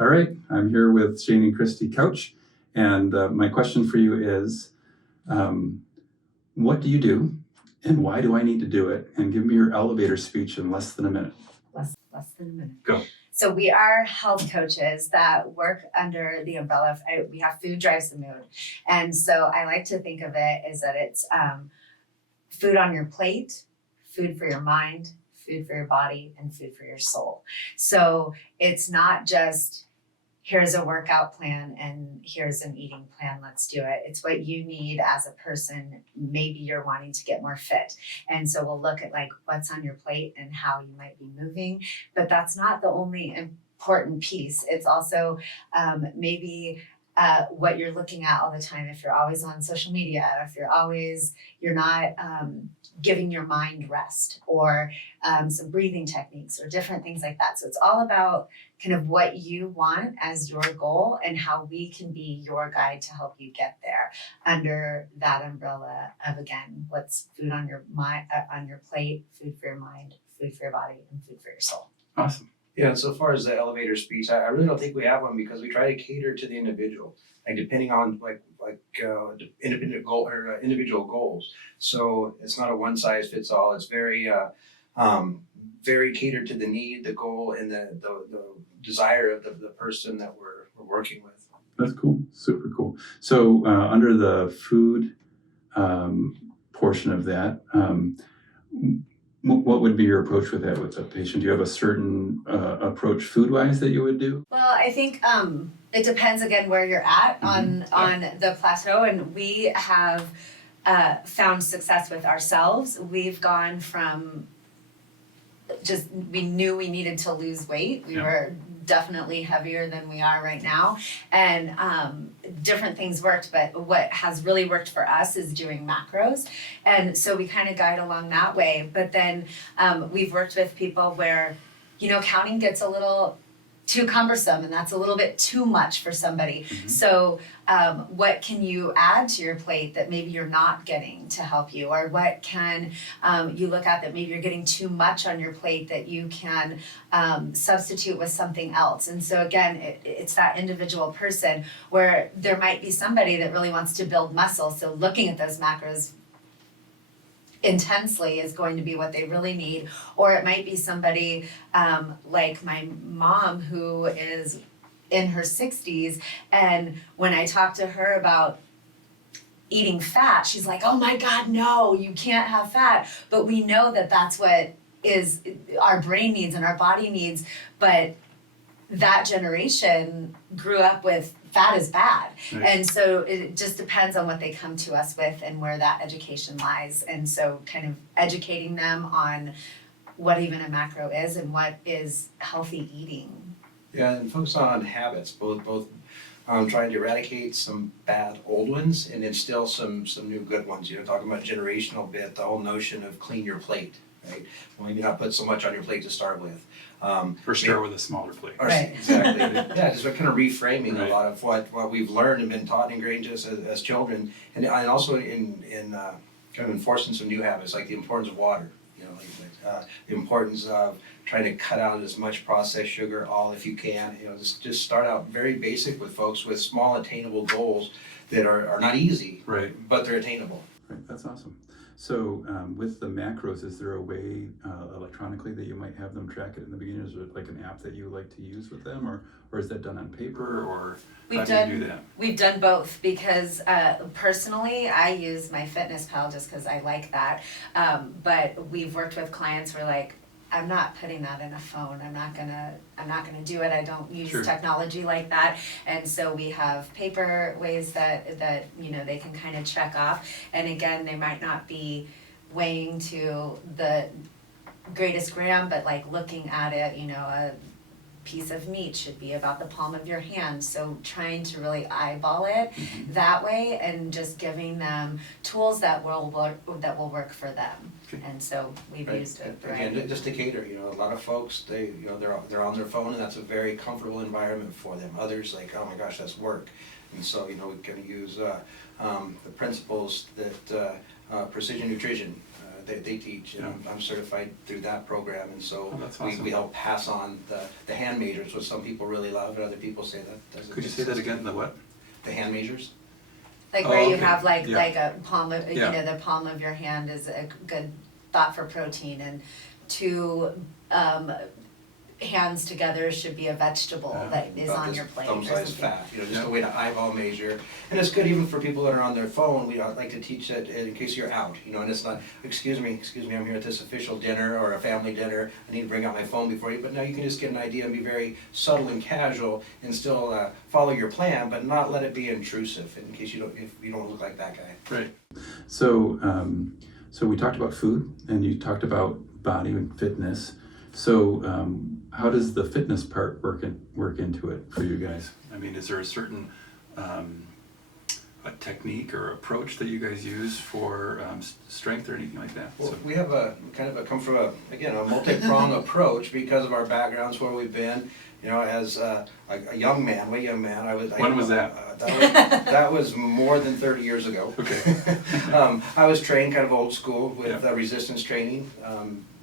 All right, I'm here with Shane and Kristi Couch, and my question for you is, what do you do, and why do I need to do it? And give me your elevator speech in less than a minute. Less than a minute. Go. So we are health coaches that work under the umbrella of, we have food drives the mood. And so I like to think of it as that it's food on your plate, food for your mind, food for your body, and food for your soul. So it's not just, here's a workout plan and here's an eating plan, let's do it. It's what you need as a person. Maybe you're wanting to get more fit. And so we'll look at like what's on your plate and how you might be moving, but that's not the only important piece. It's also maybe what you're looking at all the time. If you're always on social media, if you're not giving your mind rest, or some breathing techniques or different things like that. So it's all about kind of what you want as your goal and how we can be your guide to help you get there under that umbrella of, again, what's food on your mind, on your plate, food for your mind, food for your body, and food for your soul. Awesome. Yeah, and so far as the elevator speech, I really don't think we have one because we try to cater to the individual, like depending on independent goal or individual goals. So it's not a one size fits all. It's very very catered to the need, the goal, and the desire of the person that we're working with. That's cool. Super cool. So under the food portion of that, what would be your approach with that with the patient? Do you have a certain approach food-wise that you would do? Well, I think it depends again where you're at on the plateau, and we have found success with ourselves. We've gone from we knew we needed to lose weight. We were definitely heavier than we are right now, and different things worked, but what has really worked for us is doing macros, and so we kind of guide along that way. But then we've worked with people where, counting gets a little too cumbersome, and that's a little bit too much for somebody. So what can you add to your plate that maybe you're not getting to help you, or what can you look at that maybe you're getting too much on your plate that you can substitute with something else? And so again, it's that individual person where there might be somebody that really wants to build muscle, so looking at those macros intensely is going to be what they really need. Or it might be somebody like my mom who is in her 60s, and when I talk to her about eating fat, she's like, oh my God, no, you can't have fat. But we know that that's what is our brain needs and our body needs, but that generation grew up with fat is bad. Right. And so it just depends on what they come to us with and where that education lies. And so kind of educating them on what even a macro is and what is healthy eating. Yeah, and focus on habits, both trying to eradicate some bad old ones and instill some new good ones. Talking about generational bit, the whole notion of clean your plate, right? Well, maybe not put so much on your plate to start with. Start with a smaller plate. Right. Exactly. Yeah, just kind of reframing a lot of what we've learned and been taught and ingrained just as children, and also in kind of enforcing some new habits, like the importance of water. The importance of trying to cut out as much processed sugar if you can. Just start out very basic with folks with small attainable goals that are not easy, right, but they're attainable. Right, that's awesome. So with the macros, is there a way electronically that you might have them track it in the beginning? Is there like an app that you like to use with them, or is that done on paper, or how do you do that? We've done both because personally I use my FitnessPal just because I like that. But we've worked with clients where like, I'm not putting that in a phone. I'm not gonna do it. I don't use technology like that. And so we have paper ways that they can kind of check off. And again, they might not be weighing to the greatest gram, but like looking at it, a piece of meat should be about the palm of your hand. So trying to really eyeball it that way, and just giving them tools that will work for them. Okay. And so we've used it. Again, just to cater. A lot of folks they're on their phone, and that's a very comfortable environment for them. Others like, oh my gosh, that's work. And so we can use the principles that precision nutrition they teach, and I'm certified through that program, and so that's awesome. we help pass on the hand measures, which some people really love, and other people say that doesn't. Could you say that again? The what? The hand measures. Like where you okay. have like Yeah. like a palm of, Yeah. you know, the palm of your hand is a good thought for protein, and two hands together should be a vegetable that is About on this your plate or thumb-sized something. fat, just Yeah. a way to eyeball measure. And it's good even for people that are on their phone. We like to teach that in case you're out, and it's not, excuse me, I'm here at this official dinner or a family dinner, I need to bring out my phone before you, but now you can just get an idea and be very subtle and casual and still follow your plan, but not let it be intrusive in case if you don't look like that guy. Right. So, so we talked about food, and you talked about body and fitness. So, how does the fitness part work into it for you guys? I mean, is there a certain a technique or approach that you guys use for strength or anything like that? Well, we have come from a multi-pronged approach because of our backgrounds, where we've been. As a young man, When was that? That was more than 30 years ago. Okay. I was trained kind of old school with resistance training,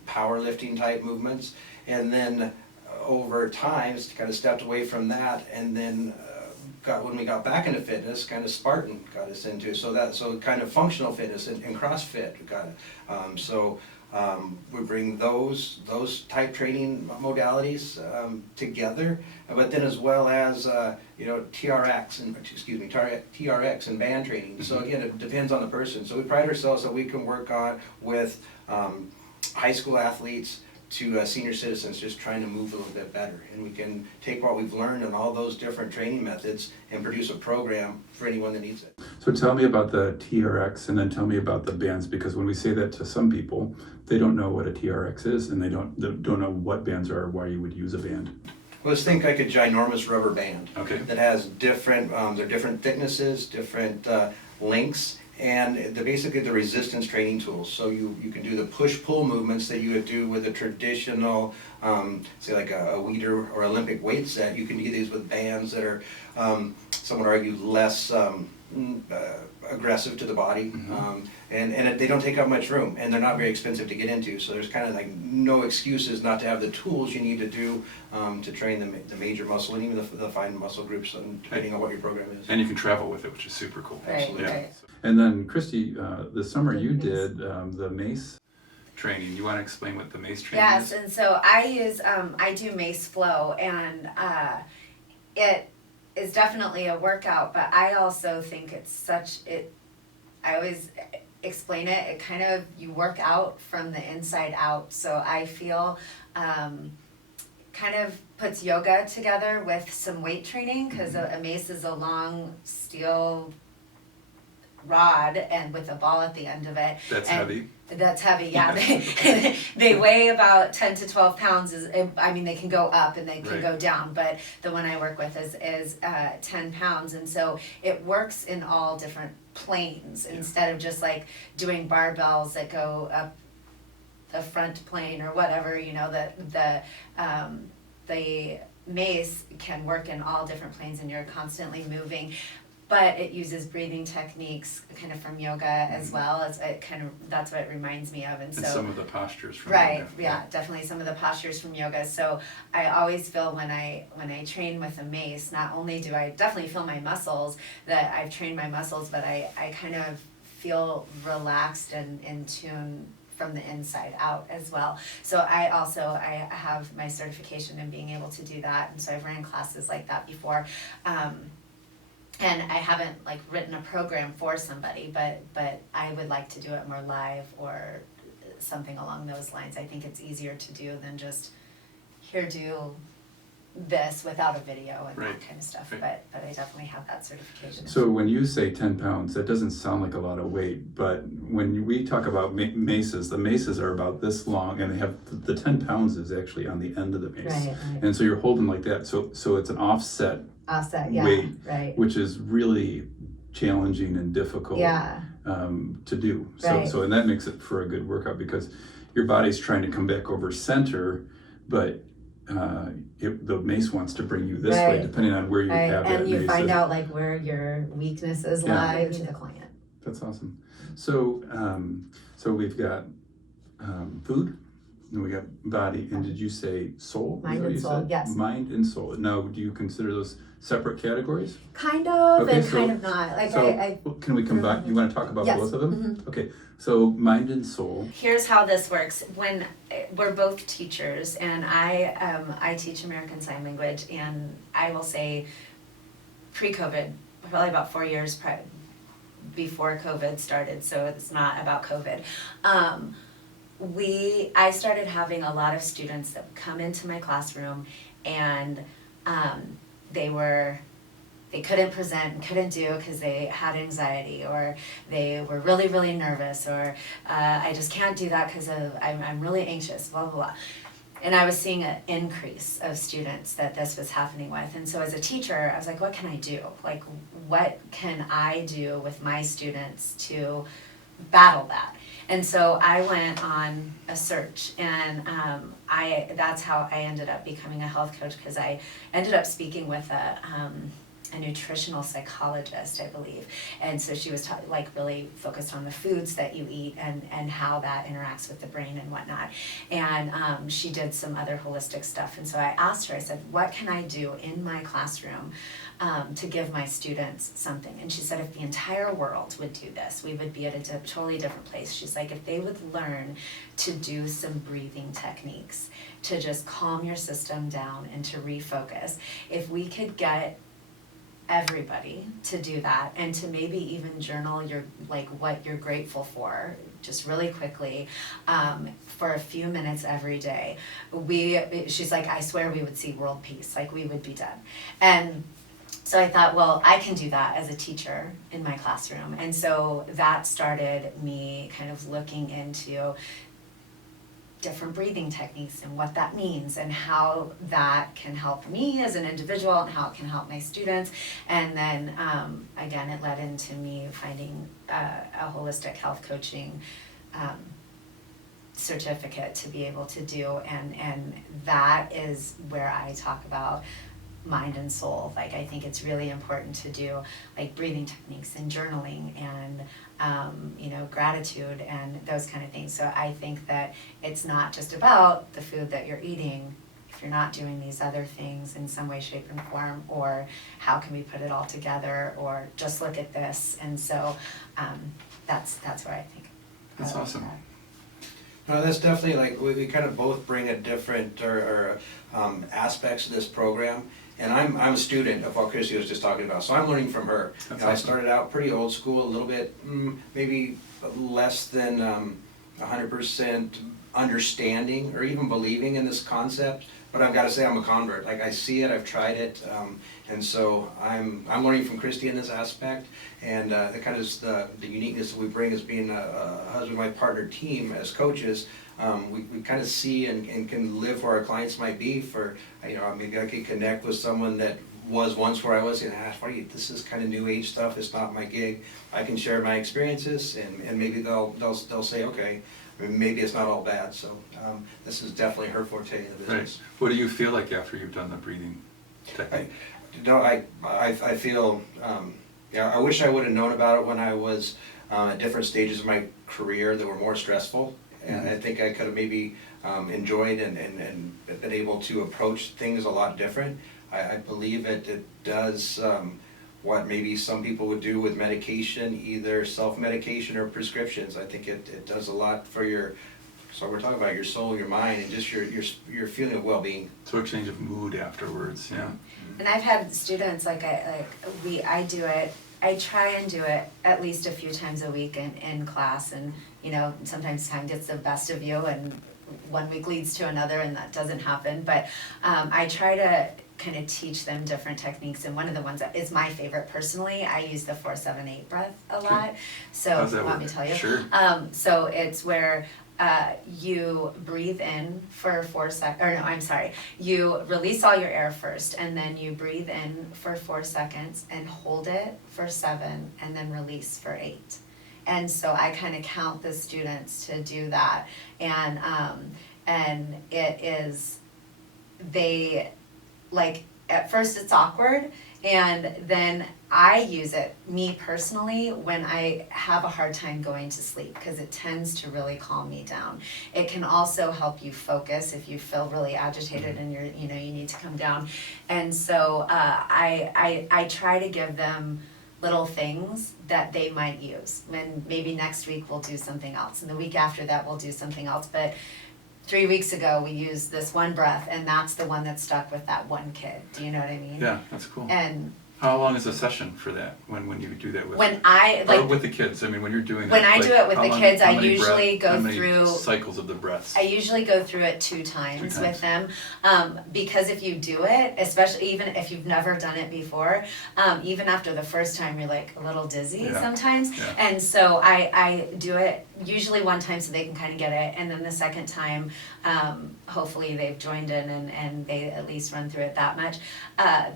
powerlifting type movements, and then over time kind of stepped away from that, and then when we got back into fitness, kind of Spartan got us into, so kind of functional fitness and CrossFit got it. We bring those type training modalities together, but then as well as TRX and band training. Mm-hmm. So again, it depends on the person. So we pride ourselves that we can work on with high school athletes to senior citizens just trying to move a little bit better, and we can take what we've learned and all those different training methods and produce a program for anyone that needs it. So tell me about the TRX, and then tell me about the bands, because when we say that to some people, they don't know what a TRX is, and they don't know what bands are or why you would use a band. Well, let's think like a ginormous rubber band. Okay. That has different thicknesses, different lengths, and they're basically the resistance training tools. So you can do the push-pull movements that you would do with a traditional, say like a Weider or Olympic weight set. You can do these with bands that are, some would argue, less aggressive to the body, Mm-hmm. and they don't take up much room, and they're not very expensive to get into. So there's kind of like no excuses not to have the tools you need to do to train the major muscle and even the fine muscle groups, depending on what your program is. And you can travel with it, which is super cool. Right, Yeah. right. And then Kristi, this summer you did the Mace training. You want to explain what the Mace training Yes, is? and so I do Mace Flow, and it is definitely a workout, but I also think I always explain it kind of, you work out from the inside out. So I feel kind of puts yoga together with some weight training, because a mace is a long steel rod and with a ball at the end of it. That's and heavy. That's heavy, yeah. They weigh about 10 to 12 pounds. They can go up and they can Right. go down, but the one I work with is 10 pounds, and so it works in all different planes instead of just like doing barbells that go up the front plane or whatever. The mace can work in all different planes, and you're constantly moving. But it uses breathing techniques kind of from yoga as well. That's what it reminds me of. And so some of the postures from right, yoga. yeah, definitely some of the postures from yoga. So I always feel when I train with a mace, not only do I definitely feel my muscles, that I've trained my muscles, but I kind of feel relaxed and in tune from the inside out as well. So I have my certification in being able to do that, and so I've ran classes like that before. And I haven't written a program for somebody, but I would like to do it more live or something along those lines. I think it's easier to do than just here, do this without a video and Right. that kind of stuff. Right. But I definitely have that certification. So when you say 10 pounds, that doesn't sound like a lot of weight, but when we talk about maces, the maces are about this long, and they have the 10 pounds is actually on the end of the mace. Right. And so you're holding like that. So it's an offset weight, right. which is really challenging and difficult to do. So and that makes it for a good workout, because your body's trying to come back over center, but the mace wants to bring you this way, depending on where you have that And you mace. find out where your weaknesses lie to the client. That's awesome. So so we've got food, and we got body, and did you say soul? Mind Is that what and you soul, said? yes. Mind and soul. Now, do you consider those separate categories? Kind of, Okay, and so- kind of not. Like So, I can we combine, you wanna talk about Yes, both of them? Okay, so mind and soul, Here's how this works. When we're both teachers, and I teach American Sign Language, and I will say pre-COVID, probably about 4 years before COVID started, so it's not about COVID. I started having a lot of students that would come into my classroom, and they couldn't present and couldn't do because they had anxiety, or they were really, really nervous, or I just can't do that because I'm really anxious, blah, blah, blah. And I was seeing an increase of students that this was happening with. And so as a teacher, I was like, what can I do? Like, what can I do with my students to battle that? And so I went on a search, and that's how I ended up becoming a health coach, because I ended up speaking with a nutritional psychologist, I believe. And so she was really focused on the foods that you eat and how that interacts with the brain and whatnot. And she did some other holistic stuff. And so I asked her, I said, what can I do in my classroom to give my students something? And she said, if the entire world would do this, we would be at a totally different place. She's like, if they would learn to do some breathing techniques, to just calm your system down and to refocus, if we could get everybody to do that, and to maybe even journal what you're grateful for, just really quickly, for a few minutes every day. She's like, I swear we would see world peace, like we would be done. And so I thought, well, I can do that as a teacher in my classroom. And so that started me kind of looking into different breathing techniques and what that means and how that can help me as an individual and how it can help my students. And then again, it led into me finding a holistic health coaching certificate to be able to do, and that is where I talk about mind and soul. Like, I think it's really important to do like breathing techniques and journaling and gratitude and those kind of things. So I think that it's not just about the food that you're eating if you're not doing these other things in some way, shape, and form, or how can we put it all together, or just look at this. And so that's where I think. that's awesome. No, that's definitely like, we kind of both bring a different or aspects of this program. And I'm a student of what Kristi was just talking about, so I'm learning from her. That's I awesome. started out pretty old school, a little bit, maybe less than 100% understanding or even believing in this concept. But I've got to say, I'm a convert. Like, I see it, I've tried it, and so I'm learning from Kristi in this aspect. And the kind of the uniqueness that we bring as being a husband-wife partner team as coaches. We kind of see and can live where our clients might be. For maybe I could connect with someone that was once where I was, and this is kind of new age stuff. It's not my gig. I can share my experiences, and maybe they'll say, okay, maybe it's not all bad. So this is definitely her forte in the business. Right. What do you feel like after you've done the breathing technique? I feel. I wish I would have known about it when I was at different stages of my career that were more stressful. And I think I could have maybe enjoyed and been able to approach things a lot different. I believe it does what maybe some people would do with medication, either self-medication or prescriptions. I think it does a lot for so we're talking about your soul, your mind, and just your feeling of well-being. So a change of mood afterwards, yeah. And I've had students I do it. I try and do it at least a few times a week in class, and sometimes time gets the best of you, and 1 week leads to another, and that doesn't happen. But I try to kind of teach them different techniques, and one of the ones that is my favorite personally, I use the 4-7-8 breath a lot. So How's that want me work? to tell you? Sure. So it's where you breathe in for 4 seconds, or no, I'm sorry. You release all your air first, and then you breathe in for 4 seconds and hold it for 7, and then release for 8. And so I kind of count the students to do that, and it is, at first it's awkward, and then I use it, me personally, when I have a hard time going to sleep, because it tends to really calm me down. It can also help you focus if you feel really agitated and you need to come down. And so I try to give them little things that they might use. And maybe next week we'll do something else, and the week after that we'll do something else. But 3 weeks ago we used this one breath, and that's the one that stuck with that one kid. Do you know what I mean? Yeah, that's cool. And how long is a session for that, when you do that with? when I or with the kids, I mean, when you're doing that. when I do it with how the long- kids, how I many usually how go many through. cycles of the breaths. I usually go through it 2 times with them, because if you do it, especially even if you've never done it before, even after the first time you're like a little dizzy Yeah. sometimes, Yeah. and so I do it usually one time so they can kind of get it, and then the second time, hopefully they've joined in and they at least run through it that much.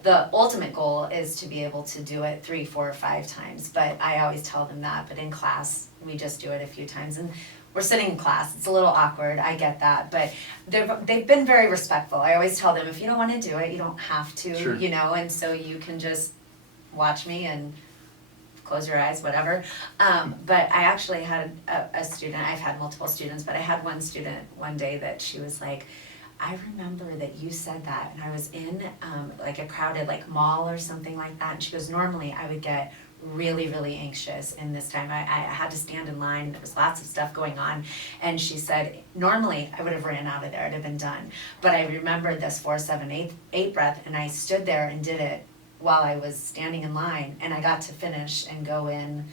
The ultimate goal is to be able to do it 3, 4, or 5 times, but I always tell them that, but in class, we just do it a few times, and we're sitting in class, it's a little awkward, I get that, but they've been very respectful. I always tell them, if you don't wanna do it, you don't have to, Sure. and so you can just watch me and close your eyes, whatever. But I actually had a student, I've had multiple students, but I had one student one day that she was like, I remember that you said that, and I was in like a crowded like mall or something like that, and she goes, normally I would get really, really anxious, and this time I had to stand in line, and there was lots of stuff going on, and she said, normally I would have ran out of there, it'd have been done, but I remembered this 4, 7, 8 breath, and I stood there and did it while I was standing in line, and I got to finish and go in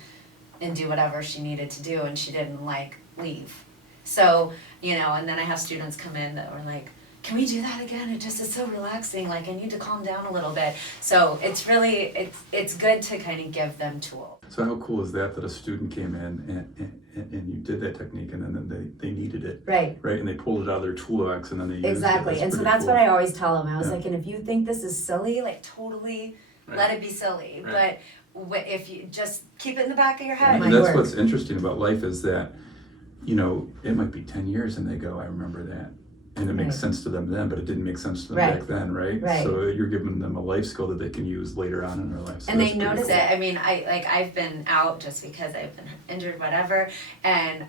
and do whatever she needed to do, and she didn't like leave. So, and then I have students come in that were like, can we do that again? It just is so relaxing, like I need to calm down a little bit. So it's really, it's good to kind of give them tools. So how cool is that a student came in and you did that technique, and then they needed it, Right. right? And they pulled it out of their toolbox and then they used Exactly. it. And so pretty that's cool. what I always tell them. I was Yeah. like, and if you think this is silly, like Totally Right. let it be silly, Right. but if you just keep it in the back of your head. And my that's word. what's interesting about life is that, it might be 10 years and they go, I remember that. And it makes Right. sense to them then, but it didn't make sense to them Right. back then, right? Right. So you're giving them a life skill that they can use later on in their life. So And that's they pretty notice cool. It. I mean, I've been out just because I've been injured, whatever, and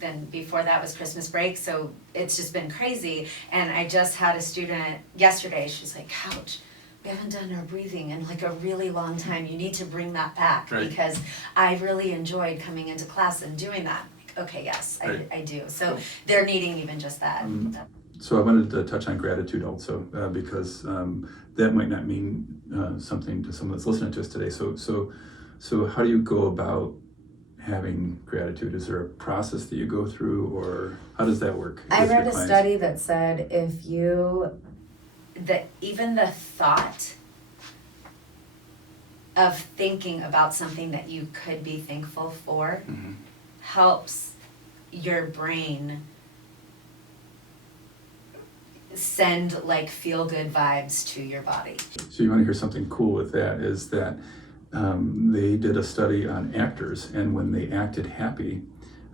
then before that was Christmas break, so it's just been crazy. And I just had a student yesterday. She's like, "Couch, we haven't done our breathing in like a really long time. You need to bring that back Right. because I really enjoyed coming into class and doing that." I'm like, okay, yes, Right. I do. So Cool. they're needing even just that. So I wanted to touch on gratitude also, because that might not mean something to someone that's listening to us today. So how do you go about having gratitude? Is there a process that you go through, or how does that work? I with your read a clients? study that said if you Even the thought of thinking about something that you could be thankful for Mhm. helps your brain send like feel good vibes to your body. So you want to hear something cool with that is that they did a study on actors, and when they acted happy,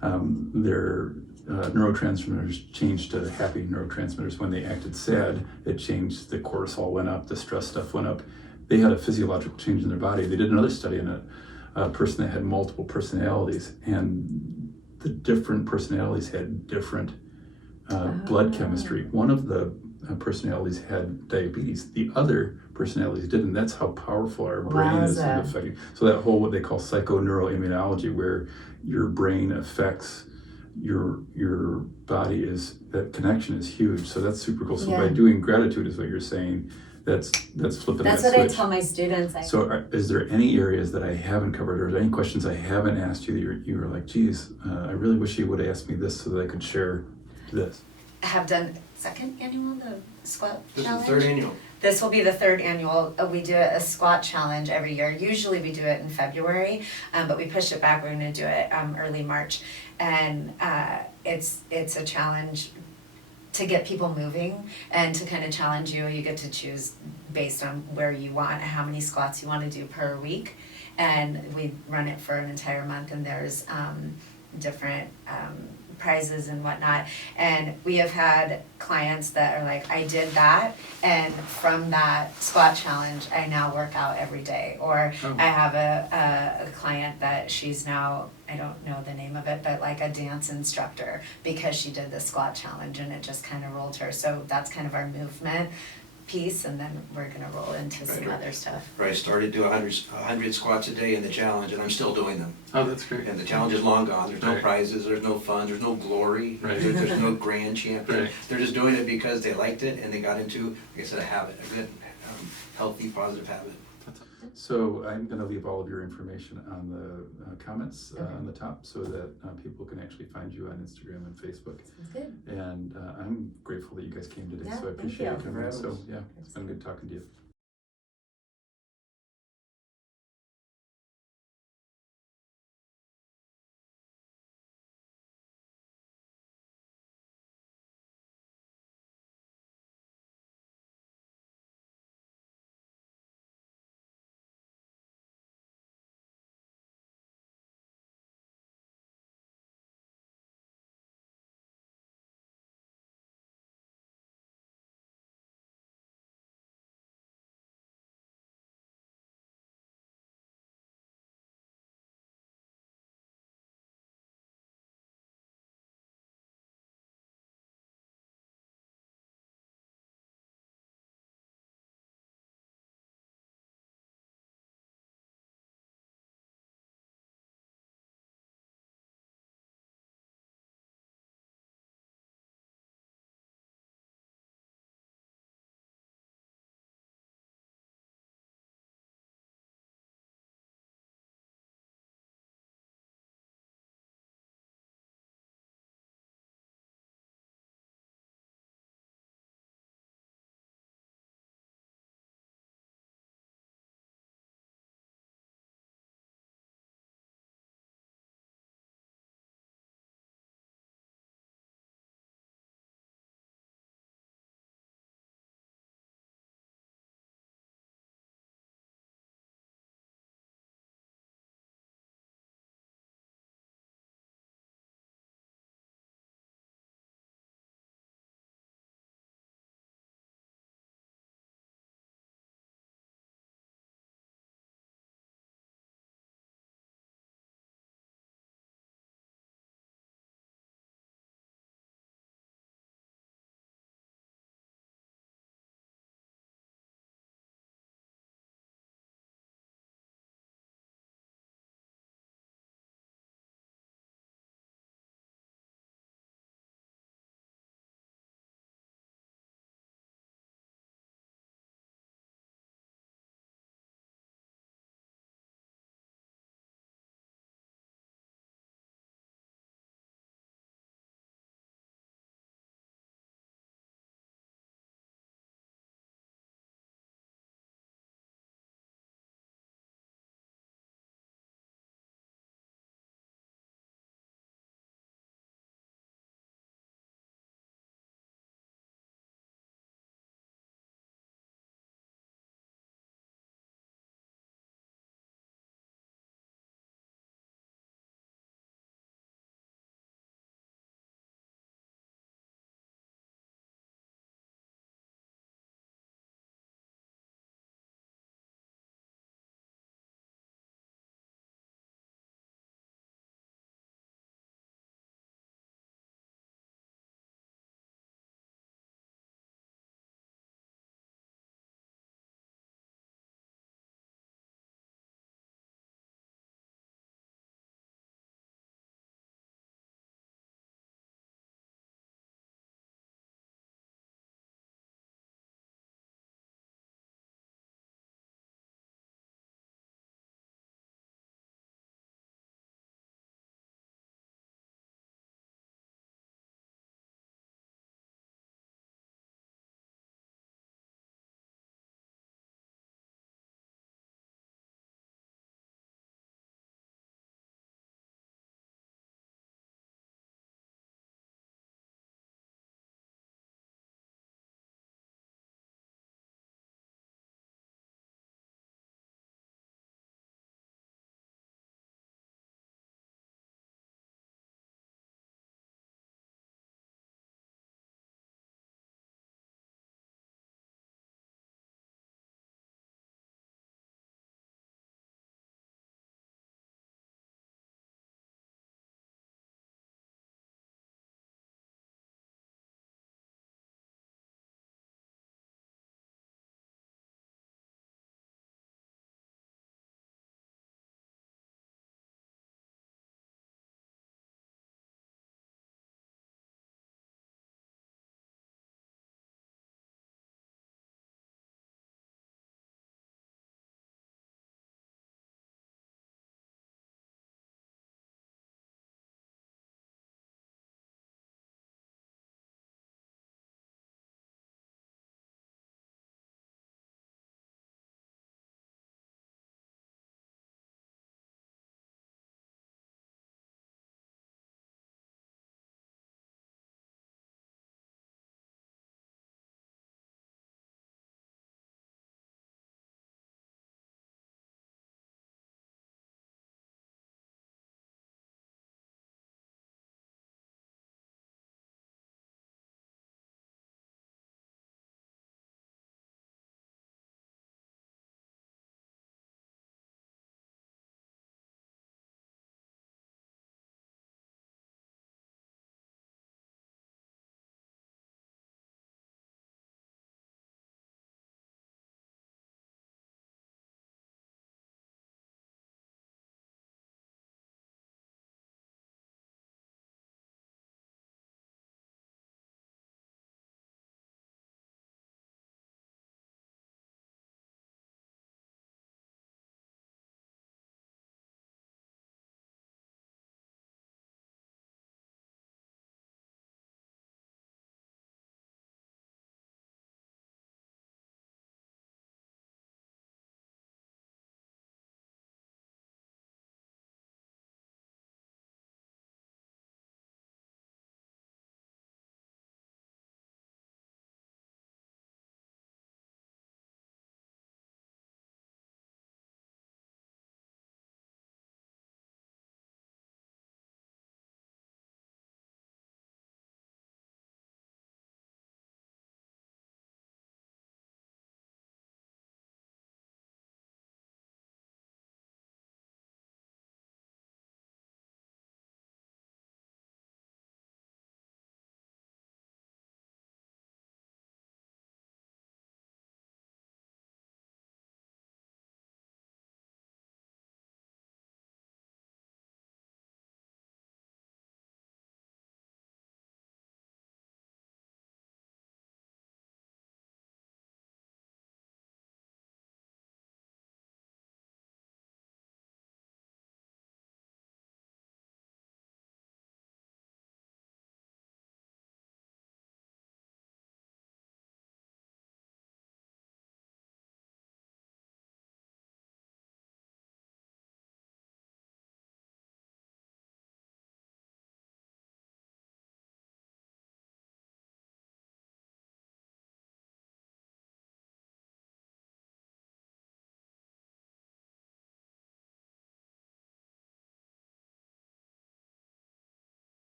their neurotransmitters changed to happy neurotransmitters. When they acted sad, it changed, the cortisol went up, the stress stuff went up. They had a physiological change in their body. They did another study on a person that had multiple personalities, and the different personalities had different blood chemistry. One of the personalities had diabetes. The other personalities didn't. That's how powerful our brain is in Wowza. affecting. So that whole, what they call psychoneuroimmunology, where your brain affects your body, is that connection is huge. So that's super cool. So by Yeah. doing gratitude is what you're saying. That's flipping that's that what I switch. tell my students. So is there any areas that I haven't covered, or any questions I haven't asked you that you were like, geez, I really wish you would have asked me this so that I could share this? Have done second annual the squat This is the challenge. third annual. This will be the third annual. We do a squat challenge every year. Usually we do it in February, but we pushed it back. We're going to do it early March, and it's a challenge to get people moving and to kind of challenge you. You get to choose based on where you want, how many squats you want to do per week, and we run it for an entire month. And there's different prizes and whatnot. And we have had clients that are like, I did that, and from that squat challenge, I now work out every day. Or Oh. I have a client that she's now, I don't know the name of it, but like a dance instructor because she did the squat challenge and it just kind of rolled her. So that's kind of our movement piece, and then we're gonna roll into some Right. other stuff. Right, I started doing 100 squats a day in the challenge, and I'm still doing them. Oh, that's great. And the challenge is long gone. There's no Right. prizes, there's no fun, there's no glory, Right. there's no grand champion. Right. They're just doing it because they liked it and they got into, like I said, a habit, a good, healthy, positive habit. So I'm gonna leave all of your information on the comments Okay. on the top so that people can actually find you on Instagram and Facebook. Sounds good. And I'm grateful that you guys came today, Yeah, so I thank appreciate you. you coming. For So having us. yeah, it's been good talking to you.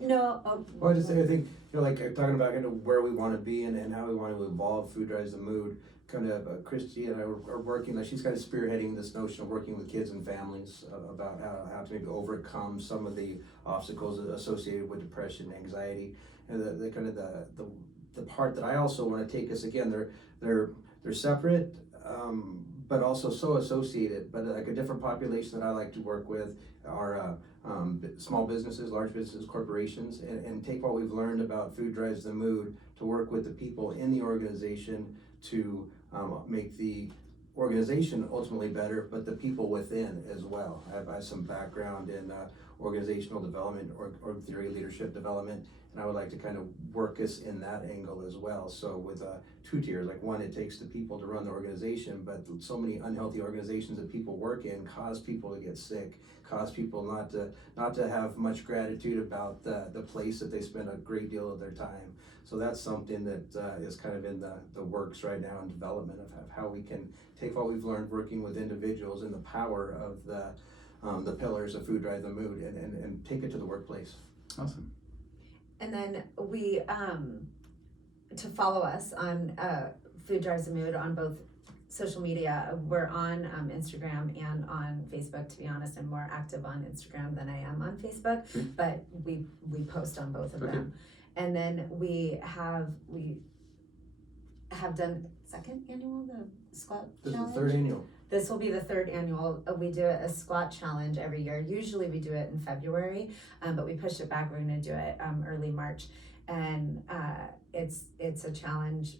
No, Well, I just I think, like talking about kind of where we want to be and how we want to evolve Food Drives the Mood. Kind of Kristi and I are working, like she's kind of spearheading this notion of working with kids and families about how to maybe overcome some of the obstacles associated with depression, anxiety, and the kind of the part that I also want to take is, again, they're separate, but also so associated. But like a different population that I like to work with are small businesses, large businesses, corporations, and take what we've learned about Food Drives the Mood to work with the people in the organization to make the organization ultimately better, but the people within as well. I have some background in organizational development or theory, leadership development, and I would like to kind of work us in that angle as well. So with two tiers, like one, it takes the people to run the organization, but so many unhealthy organizations that people work in cause people to get sick, cause people not to have much gratitude about the place that they spend a great deal of their time. So that's something that is kind of in the works right now in development of how we can take what we've learned working with individuals and the power of the pillars of Food Drive the Mood and take it to the workplace. Awesome. and then we, to follow us on Food Drives the Mood on both social media, we're on Instagram and on Facebook. To be honest, I'm more active on Instagram than I am on Facebook, but we post on both of them. And then we have done second annual the squat This is challenge. the third annual. This will be the third annual. We do a squat challenge every year. Usually we do it in February, but we pushed it back. We're going to do it early March, and it's a challenge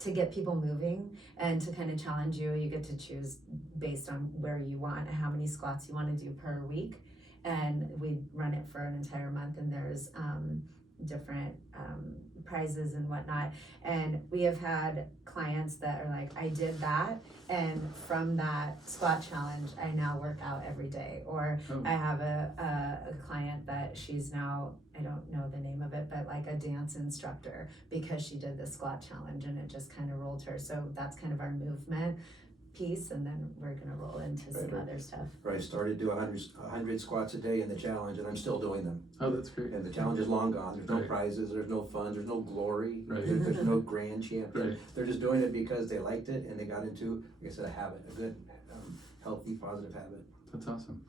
to get people moving and to kind of challenge you. You get to choose based on where you want and how many squats you want to do per week, and we run it for an entire month. And there's different prizes and whatnot. And we have had clients that are like, I did that, and from that squat challenge, I now work out every day. Or I have a client that she's now, I don't know the name of it, but like a dance instructor because she did the squat challenge and it just kind of rolled her. So that's kind of our movement piece, and then we're gonna roll into some other stuff. Right, I started doing 100 squats a day in the challenge, and I'm still doing them. Oh, that's great. And the challenge is long gone. There's no prizes, there's no funds, there's no glory, there's no grand champion. They're just doing it because they liked it and they got into, like I said, a habit, a good, healthy, positive habit. That's awesome.